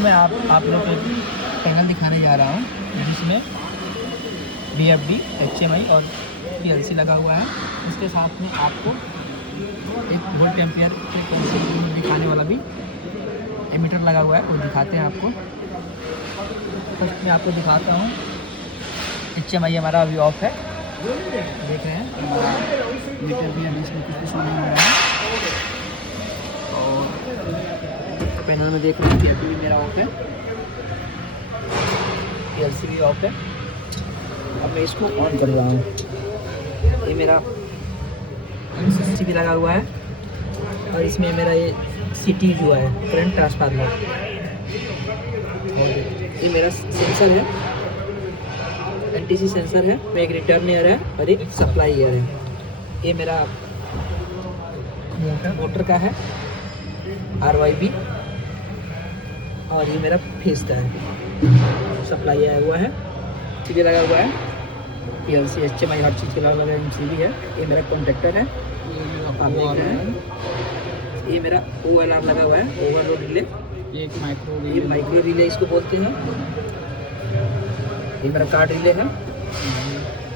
मैं आप लोग को एक पैनल दिखाने जा रहा हूँ जिसमें VFD, HMI और PLC लगा हुआ है। इसके साथ में आपको एक वोल्ट एम्पियर के कंसेप्ट दिखाने वाला भी एमीटर लगा हुआ है, वो दिखाते हैं आपको। फर्स्ट मैं आपको दिखाता हूँ। HMI हमारा अभी ऑफ है, देख रहे हैं हमारा मीटर भी अभी इसमें कुछ होने वाला है। और पैनल में देख रहे हैं कि अभी मेरा ऑफ है, PLC भी ऑफ है। अब मैं इसको ऑन कर रहा हूँ। ये मेरा MCC भी लगा हुआ है और इसमें मेरा ये CT जो है करंट ट्रांसफार्मर, और ये मेरा सेंसर है, NTC सेंसर है, में एक रिटर्न एयर है और एक सप्लाई एयर है। ये मेरा मोटर का है RYB, और ये मेरा फेस का है, सप्लाई आया हुआ है, सीधे लगा हुआ है। PLC, HMI हर चीज़ के लगा हुआ है, MCB है। ये मेरा कॉन्टेक्टर है, आप देख रहे हैं। ये मेरा OLR लगा हुआ है, ओवरलोड रिले। ये माइक्रो रिले इसको बोलते हैं। ये मेरा कार्ड रिले है,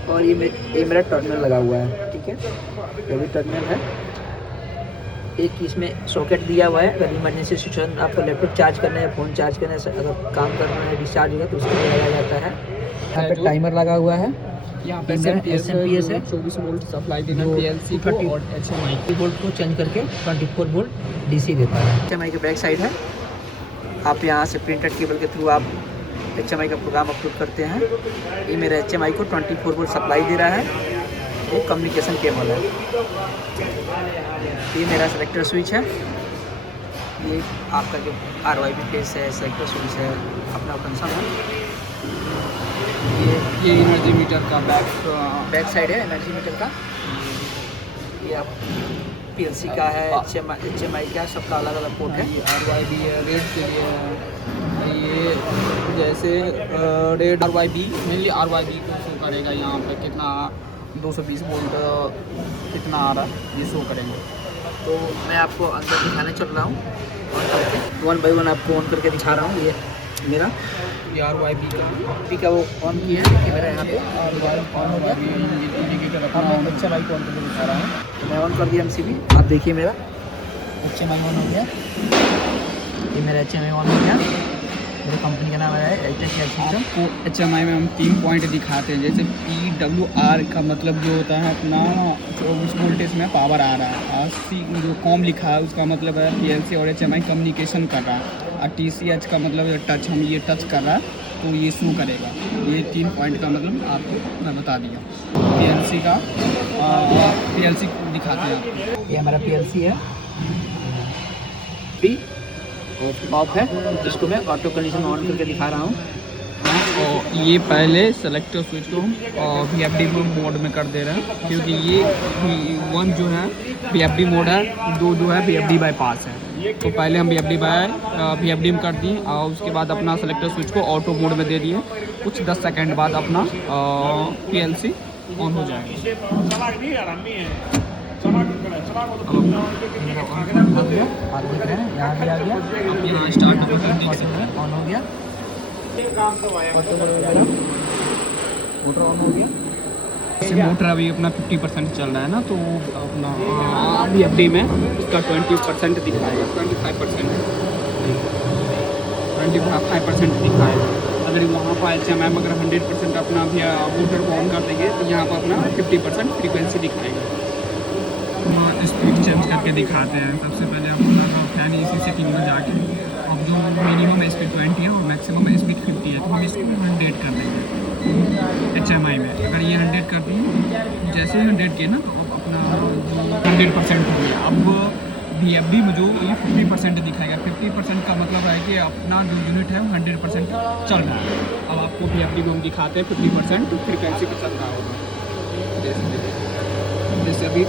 और ये मेरा टर्मिनल लगा हुआ है, ठीक है। ये भी टर्मिनल है। एक इसमें सॉकेट दिया हुआ है, अगर इमरजेंसी सिचुएशन आपको लैपटॉप चार्ज करना है, फ़ोन चार्ज करना है, अगर काम करना है, डिस्चार्ज होगा तो उसके लिए लगाया जाता है। यहाँ पे टाइमर लगा हुआ है, यहाँ पे SMPS है, 24 वोल्ट सप्लाई देना PLC को, और HMI वोल्ट को चेंज करके 24 वोल्ट DC देता है। HMI के बैक साइड है, आप यहाँ से प्रिंटेड केबल के थ्रू आप HMI का प्रोग्राम अपलोड करते हैं। ये मेरे HMI को 24 वोल्ट सप्लाई दे रहा है, वो कम्युनिकेशन केबल है। ये मेरा सेलेक्टर स्विच है, ये आपका जो RYB फेस है, सेलेक्टर स्विच है, अपना कंसर्न है। ये एनर्जी मीटर का बैक साइड है एनर्जी मीटर का। ये आप PLC का है, HMI का, सबका अलग अलग पोर्ट है। ये RYB है, रेड के लिए है। ये जैसे रेड RYB, मेनली RYB को शो करेगा यहाँ पे कितना 220 वोल्ट कितना आ रहा है, ये शो करेंगे। तो मैं आपको अंदर दिखाने चल रहा हूँ, ऑन करके 1 बाय 1 आपको ऑन करके दिखा रहा हूँ। ये मेरा RYB का वो ऑन किया है, देखिए मेरा यहाँ पे RYB ऑन हो गया। इंडिकेटर अब मैं HMI को ऑन करके दिखा रहा हूँ, तो मैं ऑन कर दिया MCB। आप देखिए मेरा HMI ऑन हो गया, ये मेरा HMI ऑन हो गया। मेरी कंपनी का नाम है एलटेक सिस्टम। आपको HMI में हम 3 पॉइंट दिखाते हैं, जैसे PWR का मतलब जो होता है अपना 24 वोल्टेज में पावर आ रहा है, और C जो कॉम लिखा है उसका मतलब है PLC और HMI कम्युनिकेशन कर रहा है, और TCH का मतलब टच, हम ये टच कर रहा है तो ये शो करेगा। ये 3 पॉइंट का मतलब आपको मैं बता दिया। PLC का PLC दिखाते हैं आपको। ये हमारा PLC है, ऑफ है। इसको मैं ऑटो कंडीशन ऑन करके दिखा रहा हूँ। और ये पहले सेलेक्टर स्विच को हम VFD मोड में कर दे रहे हैं, क्योंकि ये 1 जो है VFD मोड है, 2 जो है VFD बाईपास है। तो पहले हम VFD में कर दिए, और उसके बाद अपना सेलेक्टर स्विच को ऑटो मोड में दे दिए। कुछ 10 सेकंड बाद अपना PLC ऑन हो जाएगा। आप देख रहे हैं यहाँ भी आ गया, अब यहाँ स्टार्ट ऑन हो गया, मोटर ऑन हो गया। जैसे मोटर अभी अपना 50% चल रहा है ना, तो अपना VFD में इसका 20% दिखाएगा, 25% दिखाएगा। अगर वहाँ पर HMI में अगर 100% अपना भी मोटर को ऑन कर देंगे तो यहाँ पर अपना 50% फ्रीक्वेंसी दिखाएगा। स्पीड चेंज करके दिखाते हैं। सबसे पहले अपना फैन AC सेटिंग में जाके, अब जो मिनिमम स्पीड 20 है और मैक्सिमम स्पीड 50 है, तो हम इसको 100 कर देंगे HMI में। अगर ये 100 कर दिए, जैसे 100 किए ना, तो अब अपना 100% हो गया। अब VFD में जो ये 50% दिखाएगा, 50% का मतलब है कि अपना जो यूनिट है वो 100% चल रहा है। अब आपको VFD को हम दिखाते हैं 50% फ्रीक्वेंसी पर चल रहा होगा। जैसे अभी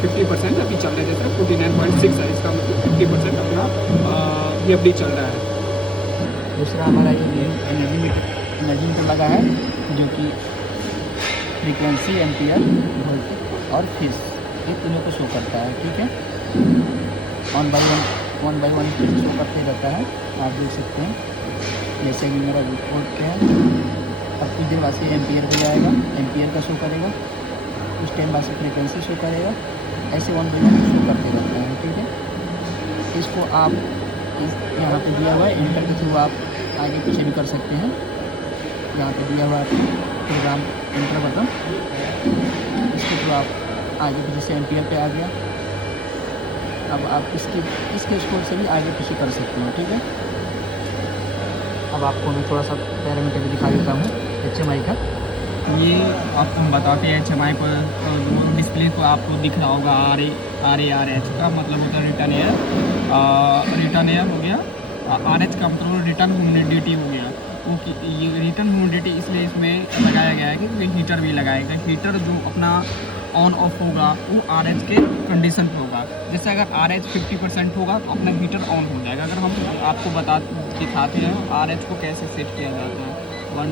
50% अभी चल रहा है, जैसे 49.6 है, इसका मतलब 50% अपना VFD चल रहा है। दूसरा हमारा ये एनर्जी मीटर लगा है, जो कि फ्रीक्वेंसी, एम्पियर, वोल्ट और फेस, ये तीनों को शो करता है, ठीक है। 1 बाय 1 1 बाई 1 शो करते रहता है, आप देख सकते हैं। जैसे अभी मेरा वोल्ट पे है, अब कुछ देर बाद से एम्पियर भी आएगा, एम्पियर का शो करेगा, उस टाइम बाद से फ्रिक्वेंसी शो करेगा, ऐसे 1 बाई 1 शो करते रहता है, ठीक है। इसको आप यहाँ पे दिया हुआ है एंटर के थ्रू आप आगे पीछे भी कर सकते हैं। यहाँ पे दिया हुआ है प्रोग्राम एंटर बटन, इसके थ्रू आप आगे पीछे से एम्पियर पे आ गया। अब आप इसके स्कोर से भी आगे पीछे कर सकते हैं, ठीक है। अब आपको मैं थोड़ा सा पैरामीटर भी दिखा देता हूँ HMI का। ये आपको हम बताते हैं HMI पर जो डिस्प्ले पर आपको दिख रहा होगा RARH का मतलब होता है रिटर्न एयर हो गया, RH का मतलब रिटर्न ह्यूमिडिटी हो गया। वो ये रिटर्न ह्यूमिडिटी इसलिए इसमें लगाया गया है कि हीटर भी लगाएगा। हीटर जो अपना ऑन ऑफ होगा वो RH के कंडीशन पे होगा। जैसे अगर RH 50% होगा तो अपना हीटर ऑन हो जाएगा। अगर हम आपको दिखाते हैं RH को कैसे सेट किया जाता है, वन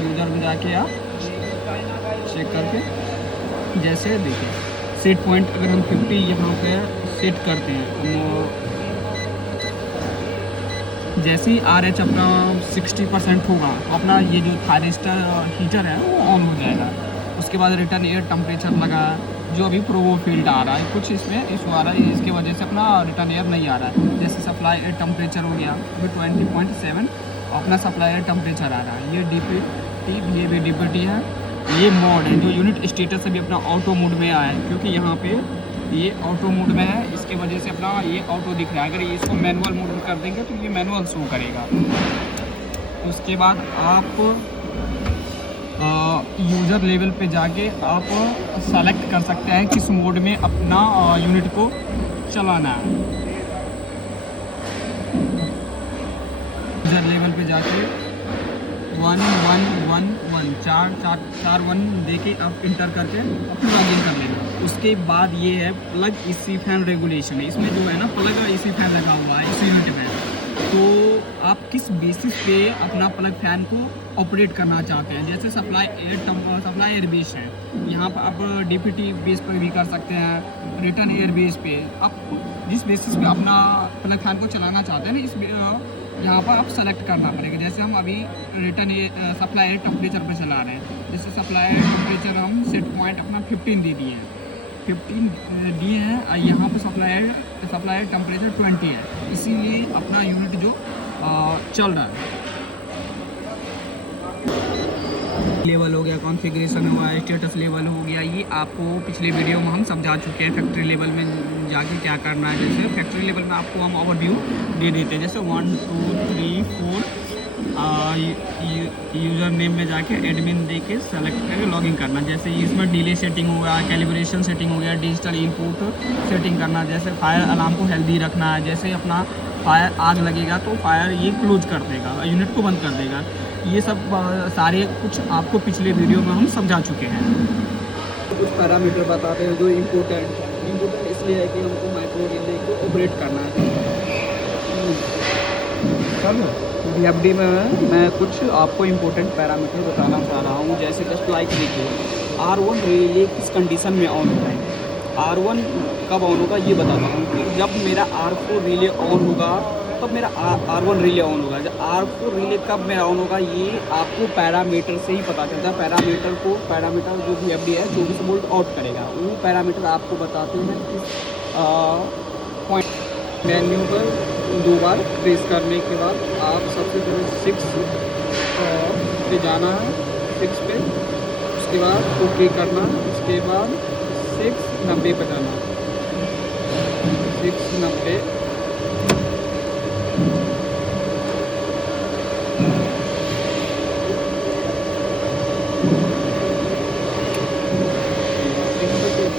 यूज़र में जाके आप चेक करके, जैसे देखिए सेट पॉइंट अगर हम 50 यहाँ पे सेट करते हैं, जैसे ही RH अपना 60% होगा तो अपना ये जो थायरिस्टर हीटर है वो ऑन हो जाएगा। उसके बाद रिटर्न एयर टेम्परेचर लगा, जो अभी प्रोवो फील्ड आ रहा है, कुछ इसमें इशू आ रहा है, इसकी वजह से अपना रिटर्न एयर नहीं आ रहा है। जैसे सप्लाई एयर टेम्परेचर हो गया अभी 20.7 अपना सप्लाई एयर टेम्परेचर आ रहा है। ये DPT, ये भी DPT है। ये मोड है जो यूनिट स्टेटस अभी अपना ऑटो मोड में आया है, क्योंकि यहाँ पे ये ऑटो मोड में है, इसके वजह से अपना ये ऑटो दिख रहा है। अगर इसको मैनुअल मोड में कर देंगे तो ये मैनुअल शो करेगा। उसके बाद आप यूज़र लेवल पे जाके आप सेलेक्ट कर सकते हैं किस मोड में अपना यूनिट को चलाना है। यूज़र लेवल पे जाके 1111 चार 1 दे के आप इंटर करके अपना लॉगिन कर लेना। उसके बाद ये है प्लग AC फैन रेगुलेशन है। इसमें जो है ना प्लग AC फैन लगा हुआ है इस यूनिट में, तो आप किस बेसिस पे अपना प्लग फैन को ऑपरेट करना चाहते हैं। जैसे सप्लाई एयर बेस है, यहाँ पर आप DPT बेस पर भी कर सकते हैं, रिटर्न एयर बेस पे आप जिस बेसिस पे अपना प्लग फैन को चलाना चाहते हैं ना, यहाँ पर आप सेलेक्ट करना पड़ेगा। जैसे हम अभी रिटर्न सप्लाई एयर टेम्परेचर पर चला रहे हैं, जैसे सप्लाई एयर टेम्परेचर हम सेट पॉइंट अपना 15 दे दिए हैं, 15 दिए हैं। यहाँ पर सप्लाई एयर टेम्परेचर 20 है, इसीलिए अपना यूनिट जो चल रहा है। लेवल हो गया, कॉन्फ़िगरेशन हुआ है, स्टेटस लेवल हो गया, ये आपको पिछले वीडियो में हम समझा चुके हैं। फैक्ट्री लेवल में जाके क्या करना है, जैसे फैक्ट्री लेवल में आपको हम ओवरव्यू दे देते हैं। जैसे 1 2 3 4 यूज़र नेम में जाके एडमिन दे के सेलेक्ट करके लॉगिन करना। जैसे इसमें डिले सेटिंग हो गया, कैलिब्रेशन सेटिंग हो गया, डिजिटल इनपुट सेटिंग करना, जैसे फायर अलार्म को हेल्दी रखना है। जैसे अपना फायर आग लगेगा तो फायर ये क्लोज कर देगा, यूनिट को बंद कर देगा। ये सब सारे कुछ आपको पिछले वीडियो में हम समझा चुके हैं। कुछ पैरामीटर बताते हैं जो इम्पोर्टेंट इसलिए है कि हमको माइक्रो रिले को ऑपरेट करना है। VFD में मैं कुछ आपको इम्पोर्टेंट पैरामीटर बताना चाह रहा हूँ। जैसे जस्ट लाइक देखिए, R1 रिले किस कंडीशन में ऑन होगा, R1 कब ऑन होगा ये बताता हूँ कि जब मेरा R4 रिले ऑन होगा तब मेरा R1 रिले ऑन होगा। जब R4 रिले कब मेरा ऑन होगा ये आपको पैरामीटर से ही पता चलता है। पैरामीटर जो VFD है 24 वोल्ट आउट करेगा, वो पैरामीटर आपको बताते हैं किस पॉइंट। मेन्यू पर 2 बार प्रेस करने के बाद आप सबसे पहले 6 पे जाना है, 6 पे, उसके बाद ओके करना, उसके बाद 690 पे जाना, 690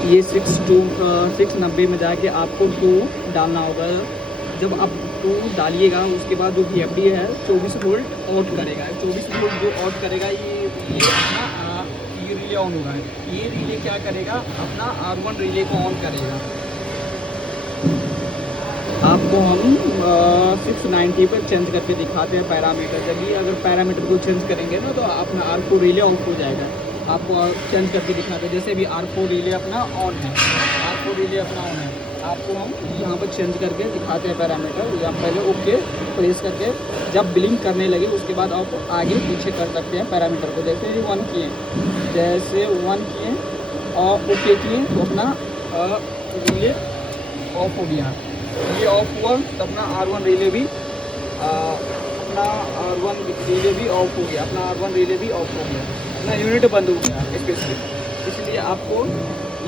ये 690 में जाके आपको 2 डालना होगा। जब आप 2 डालिएगा उसके बाद जो VFD है 24 वोल्ट आउट करेगा। 24 वोल्ट जो आउट करेगा ये रिले ऑन होगा। ये रिले क्या करेगा, अपना R1 रिले को ऑन करेगा। आपको हम 690 पर चेंज करके दिखाते हैं पैरामीटर। जब ये अगर पैरामीटर को चेंज करेंगे ना तो अपना R4 रिले ऑफ हो जाएगा। आपको चेंज करके दिखाते हैं। जैसे भी R4 रिले अपना ऑन है, R4 रिले अपना ऑन है, आपको हम यहाँ पर चेंज करके दिखाते हैं पैरामीटर। या पहले ओके प्रेस करके जब ब्लिंक करने लगे उसके बाद आप आगे पीछे कर सकते हैं पैरामीटर को। जैसे 1 किए, जैसे 1 किए और ओके किए तो अपना रिले ऑफ हो गया। ये ऑफ हुआ तो अपना R1 रिले भी अपना R1 रिले भी ऑफ हो गया, अपना R1 रिले भी ऑफ हो गया, अपना यूनिट बंद हो गया स्पेशली। इसलिए आपको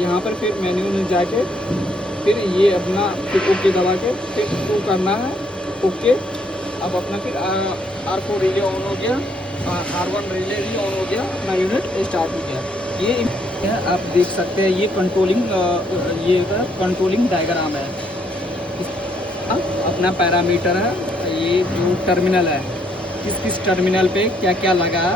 यहाँ पर फिर मेन्यू में जाके फिर ये अपना फिर ओके दबा के फिर 2 करना है ओके। अब अपना फिर R4 रिले ऑन हो गया, R1 रिले भी ऑन हो गया, अपना यूनिट स्टार्ट हो गया। ये आप देख सकते हैं ये कंट्रोलिंग डायग्राम है। अपना पैरामीटर है, ये जो टर्मिनल है किस टर्मिनल पे क्या क्या लगा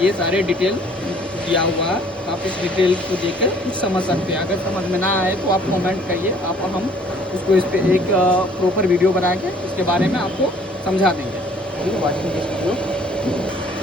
ये सारे डिटेल दिया हुआ है। आप इस डिटेल को देखकर समझ सकते हैं। अगर समझ में ना आए तो आप कमेंट करिए, हम उसको इस पर एक प्रॉपर वीडियो बना के उसके बारे में आपको समझा देंगे।